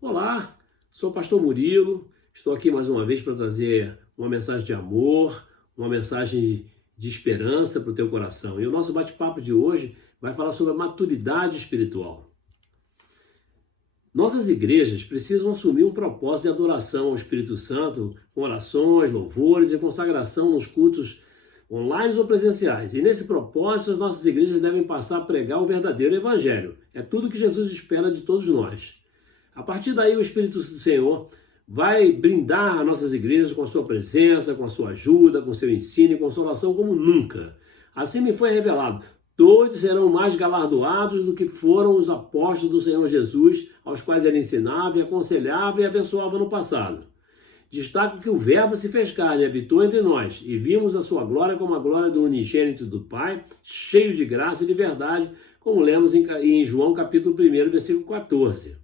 Olá, sou o pastor Murilo, estou aqui mais uma vez para trazer uma mensagem de amor, uma mensagem de esperança para o teu coração. E o nosso bate-papo de hoje vai falar sobre a maturidade espiritual. Nossas igrejas precisam assumir um propósito de adoração ao Espírito Santo, com orações, louvores e consagração nos cultos online ou presenciais. E nesse propósito, as nossas igrejas devem passar a pregar o verdadeiro evangelho. É tudo que Jesus espera de todos nós. A partir daí, o Espírito do Senhor vai brindar as nossas igrejas com a sua presença, com a sua ajuda, com o seu ensino e consolação como nunca. Assim me foi revelado. Todos serão mais galardoados do que foram os apóstolos do Senhor Jesus, aos quais ele ensinava e aconselhava e abençoava no passado. Destaco que o Verbo se fez carne e habitou entre nós, e vimos a sua glória como a glória do unigênito do Pai, cheio de graça e de verdade, como lemos em João capítulo 1, versículo 14.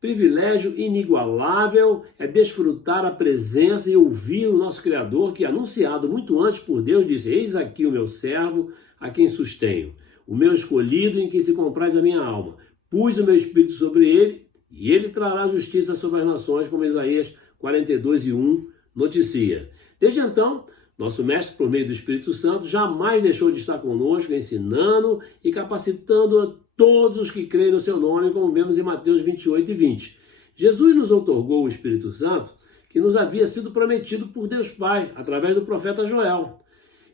Privilégio inigualável é desfrutar a presença e ouvir o nosso Criador, que, anunciado muito antes por Deus, disse: eis aqui o meu servo, a quem sustenho, o meu escolhido, em quem se compraz a minha alma. Pus o meu espírito sobre ele, e ele trará justiça sobre as nações, como Isaías 42:1 noticia. Desde então, nosso Mestre, por meio do Espírito Santo, jamais deixou de estar conosco, ensinando e capacitando a todos os que creem no seu nome, como vemos em Mateus 28:20. Jesus nos outorgou o Espírito Santo, que nos havia sido prometido por Deus Pai, através do profeta Joel.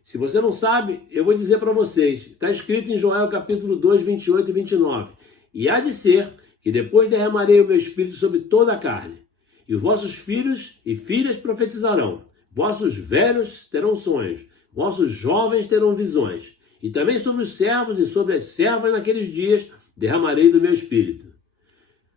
Se você não sabe, eu vou dizer para vocês. Está escrito em Joel capítulo 2, 28 e 29. E há de ser que depois derramarei o meu Espírito sobre toda a carne. E os vossos filhos e filhas profetizarão. Vossos velhos terão sonhos. Vossos jovens terão visões. E também sobre os servos e sobre as servas naqueles dias derramarei do meu Espírito.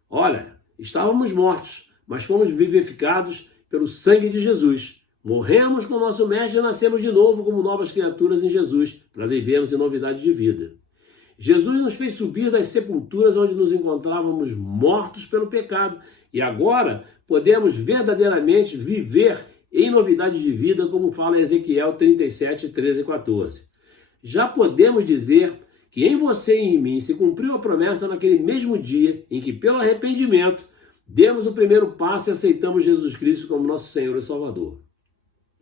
Olha, estávamos mortos, mas fomos vivificados pelo sangue de Jesus. Morremos com o nosso Mestre e nascemos de novo como novas criaturas em Jesus, para vivermos em novidade de vida. Jesus nos fez subir das sepulturas onde nos encontrávamos mortos pelo pecado. E agora podemos verdadeiramente viver em novidade de vida, como fala Ezequiel 37, 13 e 14. Já podemos dizer que em você e em mim se cumpriu a promessa naquele mesmo dia em que, pelo arrependimento, demos o primeiro passo e aceitamos Jesus Cristo como nosso Senhor e Salvador.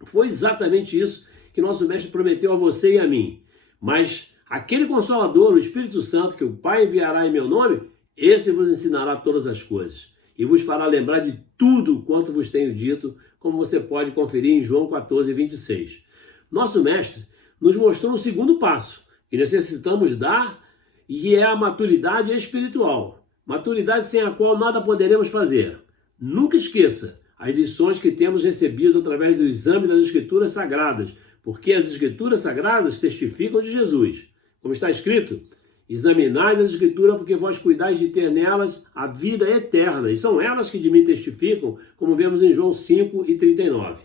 Foi exatamente isso que nosso Mestre prometeu a você e a mim. Mas aquele Consolador, o Espírito Santo, que o Pai enviará em meu nome, esse vos ensinará todas as coisas e vos fará lembrar de tudo quanto vos tenho dito, como você pode conferir em João 14, 26. Nosso Mestre nos mostrou o segundo passo que necessitamos dar, e é a maturidade espiritual. Maturidade sem a qual nada poderemos fazer. Nunca esqueça as lições que temos recebido através do exame das Escrituras Sagradas, porque as Escrituras Sagradas testificam de Jesus. Como está escrito: examinai as Escrituras, porque vós cuidais de ter nelas a vida eterna, e são elas que de mim testificam, como vemos em João 5:39.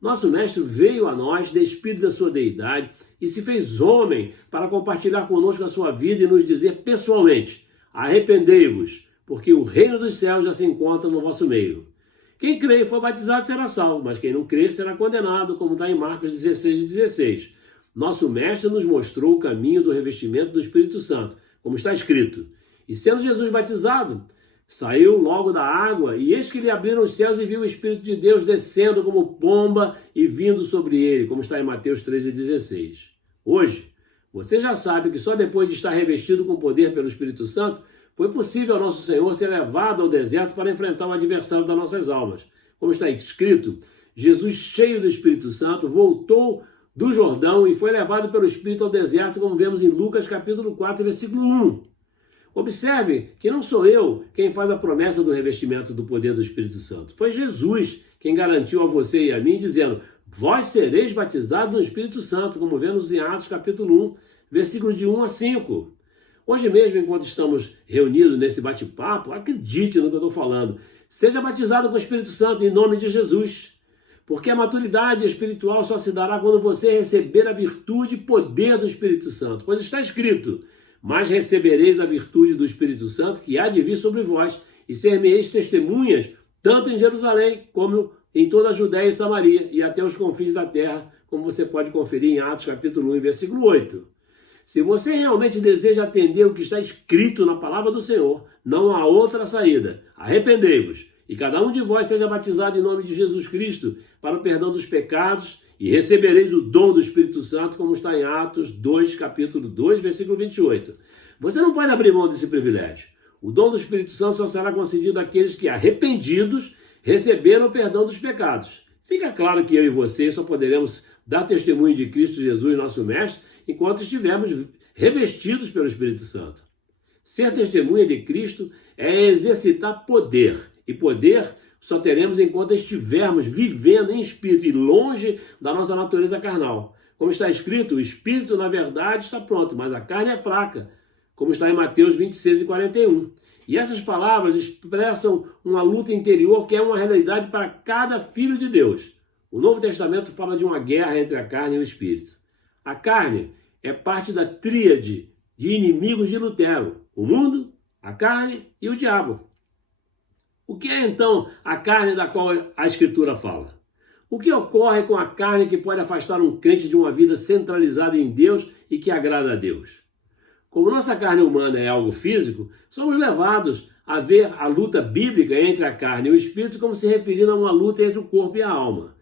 Nosso Mestre veio a nós, despido da sua deidade, e se fez homem para compartilhar conosco a sua vida e nos dizer pessoalmente: arrependei-vos, porque o reino dos céus já se encontra no vosso meio. Quem crê e for batizado será salvo, mas quem não crê será condenado, como está em Marcos 16:16. Nosso Mestre nos mostrou o caminho do revestimento do Espírito Santo, como está escrito: e sendo Jesus batizado, saiu logo da água, e eis que lhe abriram os céus e viu o Espírito de Deus descendo como pomba e vindo sobre ele, como está em Mateus 13:16. Hoje, você já sabe que só depois de estar revestido com poder pelo Espírito Santo, foi possível ao nosso Senhor ser levado ao deserto para enfrentar o adversário das nossas almas. Como está escrito, Jesus, cheio do Espírito Santo, voltou do Jordão e foi levado pelo Espírito ao deserto, como vemos em Lucas capítulo 4, versículo 1. Observe que não sou eu quem faz a promessa do revestimento do poder do Espírito Santo. Foi Jesus quem garantiu a você e a mim, dizendo: vós sereis batizados no Espírito Santo, como vemos em Atos capítulo 1, versículos de 1 a 5. Hoje mesmo, enquanto estamos reunidos nesse bate-papo, acredite no que eu estou falando. Seja batizado com o Espírito Santo em nome de Jesus. Porque a maturidade espiritual só se dará quando você receber a virtude e poder do Espírito Santo. Pois está escrito: mas recebereis a virtude do Espírito Santo que há de vir sobre vós, e ser-me-eis testemunhas, tanto em Jerusalém, como em toda a Judéia e Samaria, e até os confins da terra, como você pode conferir em Atos capítulo 1, versículo 8. Se você realmente deseja atender o que está escrito na palavra do Senhor, não há outra saída. Arrependei-vos, e cada um de vós seja batizado em nome de Jesus Cristo para o perdão dos pecados, e recebereis o dom do Espírito Santo, como está em Atos 2, capítulo 2, versículo 28. Você não pode abrir mão desse privilégio. O dom do Espírito Santo só será concedido àqueles que, arrependidos, receberam o perdão dos pecados. Fica claro que eu e você só poderemos dar testemunho de Cristo Jesus, nosso Mestre, enquanto estivermos revestidos pelo Espírito Santo. Ser testemunha de Cristo é exercitar poder, e poder só teremos enquanto estivermos vivendo em espírito e longe da nossa natureza carnal. Como está escrito, o espírito na verdade está pronto, mas a carne é fraca, como está em Mateus 26 e 41. E essas palavras expressam uma luta interior que é uma realidade para cada filho de Deus. O Novo Testamento fala de uma guerra entre a carne e o espírito. A carne é parte da tríade de inimigos de Lutero: o mundo, a carne e o diabo. O que é então a carne da qual a Escritura fala? O que ocorre com a carne que pode afastar um crente de uma vida centralizada em Deus e que agrada a Deus? Como nossa carne humana é algo físico, somos levados a ver a luta bíblica entre a carne e o espírito como se referindo a uma luta entre o corpo e a alma.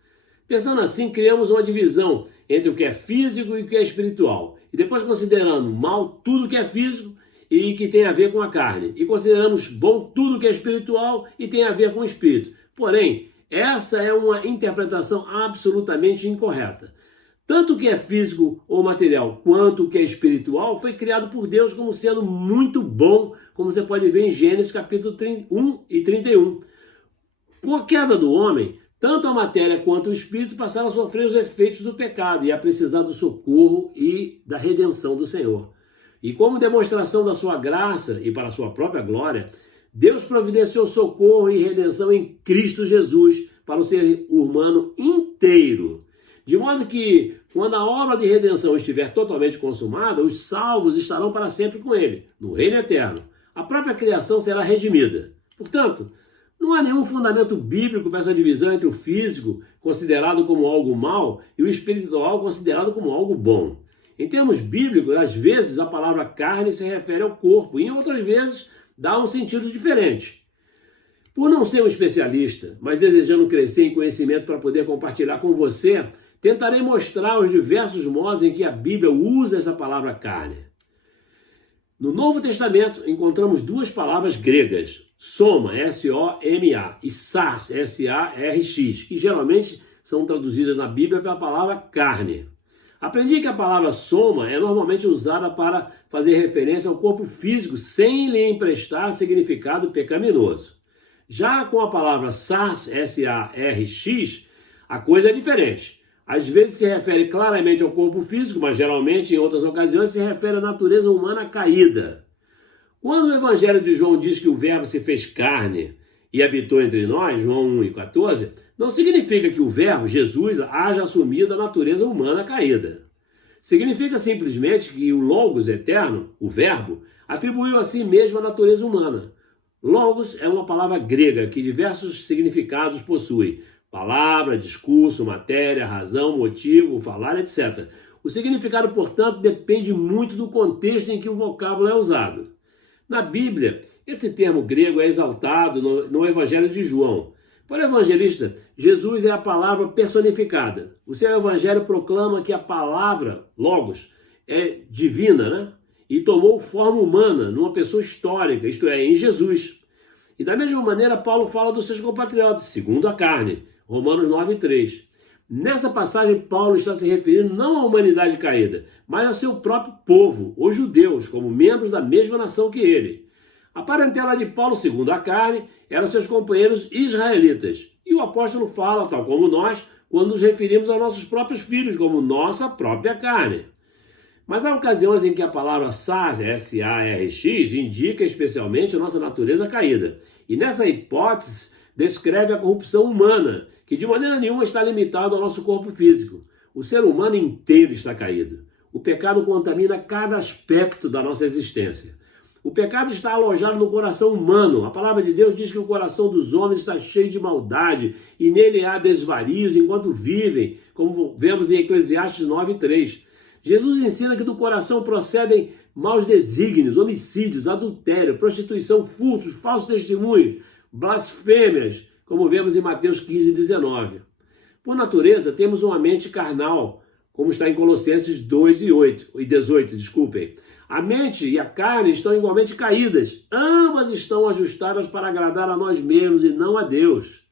Pensando assim, criamos uma divisão entre o que é físico e o que é espiritual. E depois considerando mal tudo que é físico e que tem a ver com a carne. E consideramos bom tudo que é espiritual e tem a ver com o espírito. Porém, essa é uma interpretação absolutamente incorreta. Tanto o que é físico ou material quanto o que é espiritual foi criado por Deus como sendo muito bom, como você pode ver em Gênesis capítulo 1 e 31. Com a queda do homem, tanto a matéria quanto o espírito passaram a sofrer os efeitos do pecado e a precisar do socorro e da redenção do Senhor. E como demonstração da sua graça e para a sua própria glória, Deus providenciou socorro e redenção em Cristo Jesus para o ser humano inteiro. De modo que, quando a obra de redenção estiver totalmente consumada, os salvos estarão para sempre com ele, no reino eterno. A própria criação será redimida. Portanto, não há nenhum fundamento bíblico para essa divisão entre o físico, considerado como algo mau, e o espiritual, considerado como algo bom. Em termos bíblicos, às vezes a palavra carne se refere ao corpo, e em outras vezes dá um sentido diferente. Por não ser um especialista, mas desejando crescer em conhecimento para poder compartilhar com você, tentarei mostrar os diversos modos em que a Bíblia usa essa palavra carne. No Novo Testamento, encontramos duas palavras gregas, soma, S-O-M-A, e sars, S-A-R-X, que geralmente são traduzidas na Bíblia pela palavra carne. Aprendi que a palavra soma é normalmente usada para fazer referência ao corpo físico sem lhe emprestar significado pecaminoso. Já com a palavra sars, S-A-R-X, a coisa é diferente. Às vezes se refere claramente ao corpo físico, mas geralmente, em outras ocasiões, se refere à natureza humana caída. Quando o Evangelho de João diz que o Verbo se fez carne e habitou entre nós, João 1,14, não significa que o Verbo, Jesus, haja assumido a natureza humana caída. Significa simplesmente que o Logos eterno, o Verbo, atribuiu a si mesmo a natureza humana. Logos é uma palavra grega que diversos significados possui. Palavra, discurso, matéria, razão, motivo, falar, etc. O significado, portanto, depende muito do contexto em que o vocábulo é usado. Na Bíblia, esse termo grego é exaltado no Evangelho de João. Para o evangelista, Jesus é a palavra personificada. O seu evangelho proclama que a palavra, Logos, é divina, né? E tomou forma humana numa pessoa histórica, isto é, em Jesus. E da mesma maneira, Paulo fala dos seus compatriotas, segundo a carne, Romanos 9,3. Nessa passagem, Paulo está se referindo não à humanidade caída, mas ao seu próprio povo, os judeus, como membros da mesma nação que ele. A parentela de Paulo, segundo a carne, eram seus companheiros israelitas. E o apóstolo fala, tal como nós, quando nos referimos aos nossos próprios filhos, como nossa própria carne. Mas há ocasiões em que a palavra sars, S-A-R-X, indica especialmente a nossa natureza caída. E nessa hipótese, descreve a corrupção humana, que de maneira nenhuma está limitado ao nosso corpo físico. O ser humano inteiro está caído. O pecado contamina cada aspecto da nossa existência. O pecado está alojado no coração humano. A palavra de Deus diz que o coração dos homens está cheio de maldade e nele há desvarios enquanto vivem, como vemos em Eclesiastes 9,3. Jesus ensina que do coração procedem maus desígnios, homicídios, adultério, prostituição, furtos, falsos testemunhos, blasfêmias, como vemos em Mateus 15, 19. Por natureza, temos uma mente carnal, como está em Colossenses 2 e 18. A mente e a carne estão igualmente caídas. Ambas estão ajustadas para agradar a nós mesmos e não a Deus.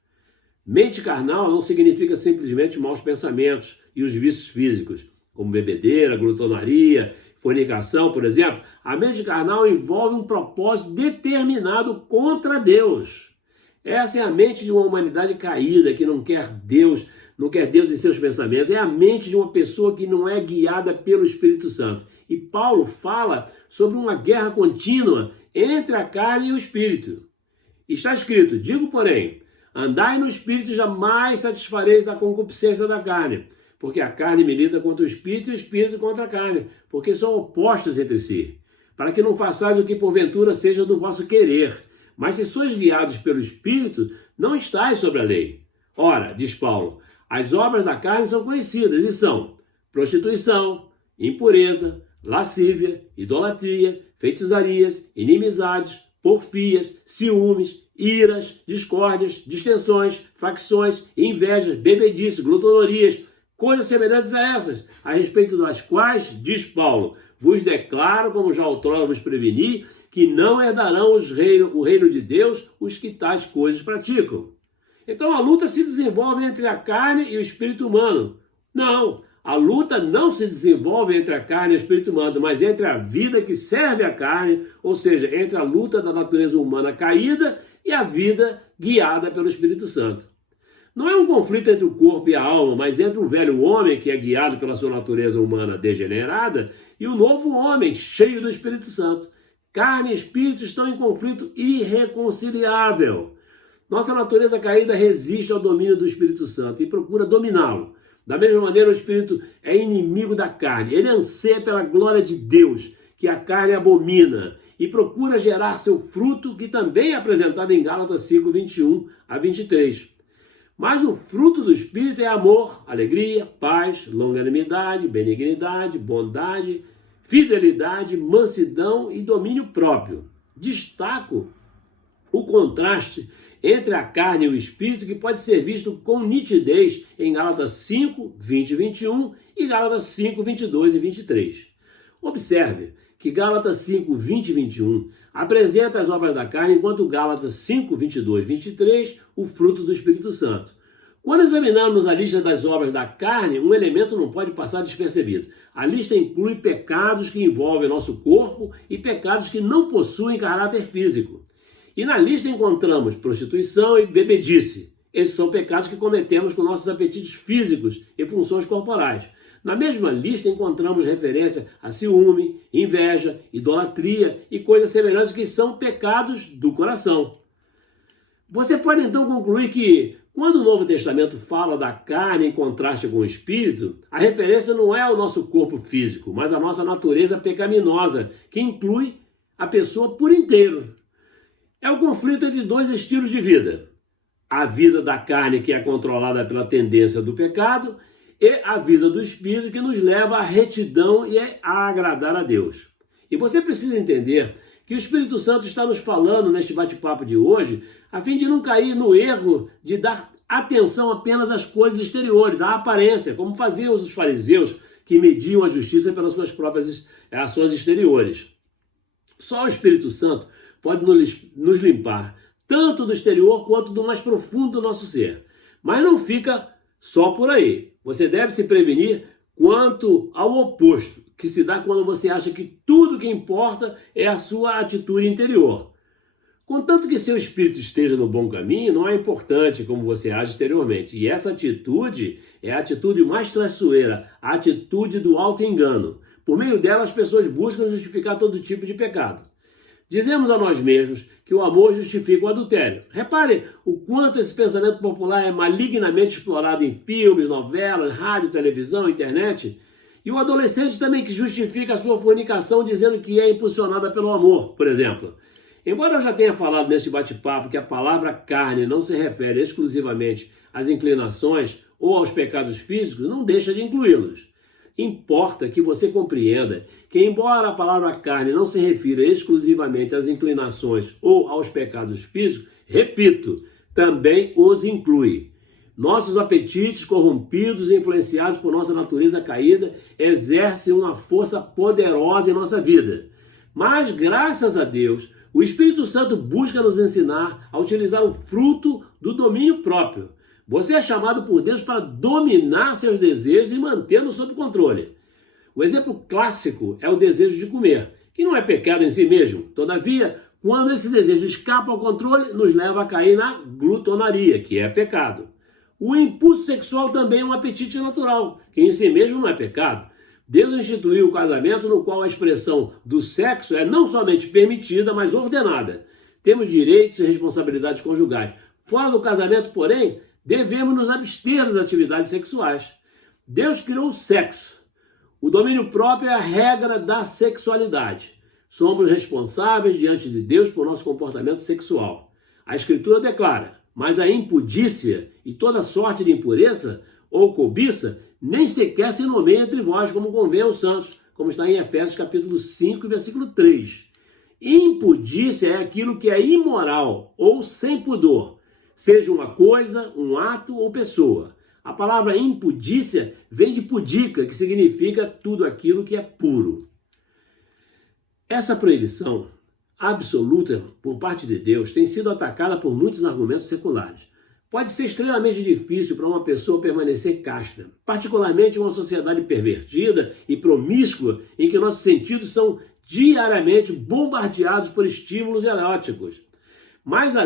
Mente carnal não significa simplesmente maus pensamentos e os vícios físicos, como bebedeira, glutonaria, fornicação, por exemplo. A mente carnal envolve um propósito determinado contra Deus. Essa é a mente de uma humanidade caída, que não quer Deus em seus pensamentos. É a mente de uma pessoa que não é guiada pelo Espírito Santo. E Paulo fala sobre uma guerra contínua entre a carne e o Espírito. Está escrito: digo, porém, andai no Espírito e jamais satisfareis a concupiscência da carne, porque a carne milita contra o Espírito e o Espírito contra a carne, porque são opostos entre si, para que não façais o que porventura seja do vosso querer. Mas se sois guiados pelo Espírito, não estáis sobre a lei. Ora, diz Paulo, as obras da carne são conhecidas e são prostituição, impureza, lascívia, idolatria, feitiçarias, inimizades, porfias, ciúmes, iras, discórdias, distensões, facções, invejas, bebedices, glutonorias, coisas semelhantes a essas, a respeito das quais, diz Paulo, vos declaro, como já outrora vos preveni, que não herdarão o reino de Deus os que tais coisas praticam. Então a luta se desenvolve entre a carne e o espírito humano. Não, a luta não se desenvolve entre a carne e o espírito humano, mas entre a vida que serve à carne, ou seja, entre a luta da natureza humana caída e a vida guiada pelo Espírito Santo. Não é um conflito entre o corpo e a alma, mas entre o velho homem, que é guiado pela sua natureza humana degenerada, e o novo homem, cheio do Espírito Santo. Carne e espírito estão em conflito irreconciliável. Nossa natureza caída resiste ao domínio do Espírito Santo e procura dominá-lo. Da mesma maneira, o Espírito é inimigo da carne. Ele anseia pela glória de Deus, que a carne abomina, e procura gerar seu fruto, que também é apresentado em Gálatas 5, 21 a 23. Mas o fruto do Espírito é amor, alegria, paz, longanimidade, benignidade, bondade, fidelidade, mansidão e domínio próprio. Destaco o contraste entre a carne e o espírito, que pode ser visto com nitidez em Gálatas 5, 20 e 21 e Gálatas 5, 22 e 23. Observe que Gálatas 5, 20 e 21 apresenta as obras da carne, enquanto Gálatas 5, 22 e 23 o fruto do Espírito Santo. Quando examinarmos a lista das obras da carne, um elemento não pode passar despercebido. A lista inclui pecados que envolvem nosso corpo e pecados que não possuem caráter físico. E na lista encontramos prostituição e bebedice. Esses são pecados que cometemos com nossos apetites físicos e funções corporais. Na mesma lista encontramos referência a ciúme, inveja, idolatria e coisas semelhantes, que são pecados do coração. Você pode então concluir que, quando o Novo Testamento fala da carne em contraste com o espírito, a referência não é ao nosso corpo físico, mas à nossa natureza pecaminosa, que inclui a pessoa por inteiro. É o conflito entre dois estilos de vida. A vida da carne, que é controlada pela tendência do pecado, e a vida do espírito, que nos leva à retidão e a agradar a Deus. E você precisa entender que o Espírito Santo está nos falando neste bate-papo de hoje, a fim de não cair no erro de dar atenção apenas às coisas exteriores, à aparência, como faziam os fariseus, que mediam a justiça pelas suas próprias ações exteriores. Só o Espírito Santo pode nos limpar, tanto do exterior quanto do mais profundo do nosso ser. Mas não fica só por aí. Você deve se prevenir quanto ao oposto, que se dá quando você acha que tudo que importa é a sua atitude interior. Contanto que seu espírito esteja no bom caminho, não é importante como você age exteriormente. E essa atitude é a atitude mais traiçoeira, a atitude do auto-engano. Por meio dela, as pessoas buscam justificar todo tipo de pecado. Dizemos a nós mesmos que o amor justifica o adultério. Repare o quanto esse pensamento popular é malignamente explorado em filmes, novelas, rádio, televisão, internet. E o adolescente também, que justifica a sua fornicação dizendo que é impulsionada pelo amor, por exemplo. Embora eu já tenha falado nesse bate-papo que a palavra carne não se refere exclusivamente às inclinações ou aos pecados físicos, não deixa de incluí-los. Importa que você compreenda que, embora a palavra carne não se refira exclusivamente às inclinações ou aos pecados físicos, repito, também os inclui. Nossos apetites corrompidos e influenciados por nossa natureza caída exercem uma força poderosa em nossa vida. Mas, graças a Deus, o Espírito Santo busca nos ensinar a utilizar o fruto do domínio próprio. Você é chamado por Deus para dominar seus desejos e mantê-los sob controle. O exemplo clássico é o desejo de comer, que não é pecado em si mesmo. Todavia, quando esse desejo escapa ao controle, nos leva a cair na glutonaria, que é pecado. O impulso sexual também é um apetite natural, que em si mesmo não é pecado. Deus instituiu o casamento no qual a expressão do sexo é não somente permitida, mas ordenada. Temos direitos e responsabilidades conjugais. Fora do casamento, porém, devemos nos abster das atividades sexuais. Deus criou o sexo. O domínio próprio é a regra da sexualidade. Somos responsáveis diante de Deus por nosso comportamento sexual. A Escritura declara, mas a impudícia e toda sorte de impureza ou cobiça nem sequer se nomeia entre vós, como convém aos santos, como está em Efésios capítulo 5, versículo 3. Impudícia é aquilo que é imoral ou sem pudor, seja uma coisa, um ato ou pessoa. A palavra impudícia vem de pudica, que significa tudo aquilo que é puro. Essa proibição absoluta por parte de Deus tem sido atacada por muitos argumentos seculares. Pode ser extremamente difícil para uma pessoa permanecer casta, particularmente em uma sociedade pervertida e promíscua em que nossos sentidos são diariamente bombardeados por estímulos eróticos. Mas a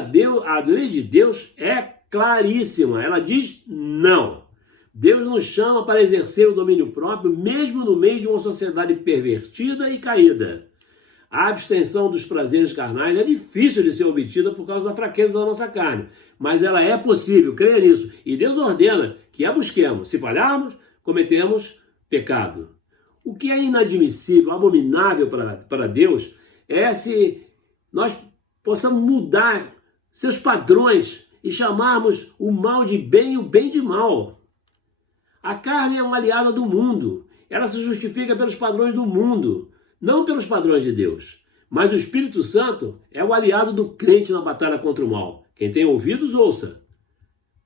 lei de Deus é claríssima, ela diz não. Deus nos chama para exercer o domínio próprio mesmo no meio de uma sociedade pervertida e caída. A abstenção dos prazeres carnais é difícil de ser obtida por causa da fraqueza da nossa carne, mas ela é possível, creia nisso. E Deus ordena que a busquemos. Se falharmos, cometemos pecado. O que é inadmissível, abominável para Deus, é se nós possamos mudar seus padrões e chamarmos o mal de bem e o bem de mal. A carne é uma aliada do mundo. Ela se justifica pelos padrões do mundo, não pelos padrões de Deus. Mas o Espírito Santo é o aliado do crente na batalha contra o mal. Quem tem ouvidos, ouça.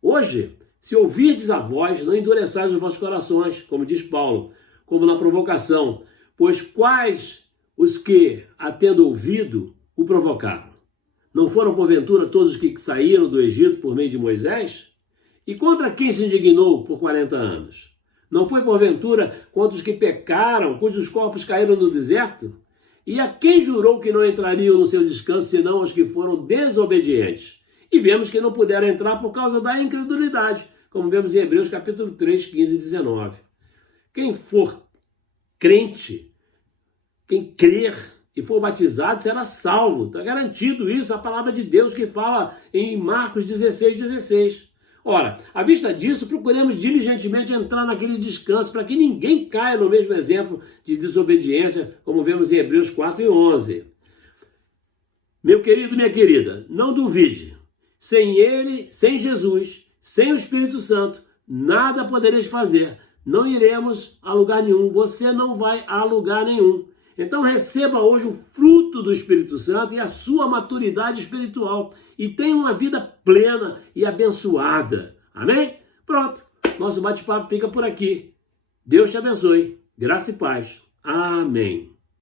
Hoje, se ouvirdes a voz, não endureçais os vossos corações, como diz Paulo, como na provocação, pois quais os que, a tendo ouvido, o provocaram? Não foram, porventura, todos os que saíram do Egito por meio de Moisés? E contra quem se indignou por 40 anos? Não foi, porventura, contra os que pecaram, cujos corpos caíram no deserto? E a quem jurou que não entrariam no seu descanso, senão aos que foram desobedientes? E vemos que não puderam entrar por causa da incredulidade, como vemos em Hebreus capítulo 3, 15 e 19. Quem for crente, quem crer e for batizado será salvo. Está garantido isso, a palavra de Deus que fala em Marcos 16, 16. Ora, à vista disso, procuremos diligentemente entrar naquele descanso para que ninguém caia no mesmo exemplo de desobediência, como vemos em Hebreus 4 e 11. Meu querido, minha querida, não duvide. Sem ele, sem Jesus, sem o Espírito Santo, nada podereis fazer. Não iremos a lugar nenhum. Você não vai a lugar nenhum. Então receba hoje o fruto do Espírito Santo e a sua maturidade espiritual. E tenha uma vida plena e abençoada. Amém? Pronto. Nosso bate-papo fica por aqui. Deus te abençoe. Graça e paz. Amém.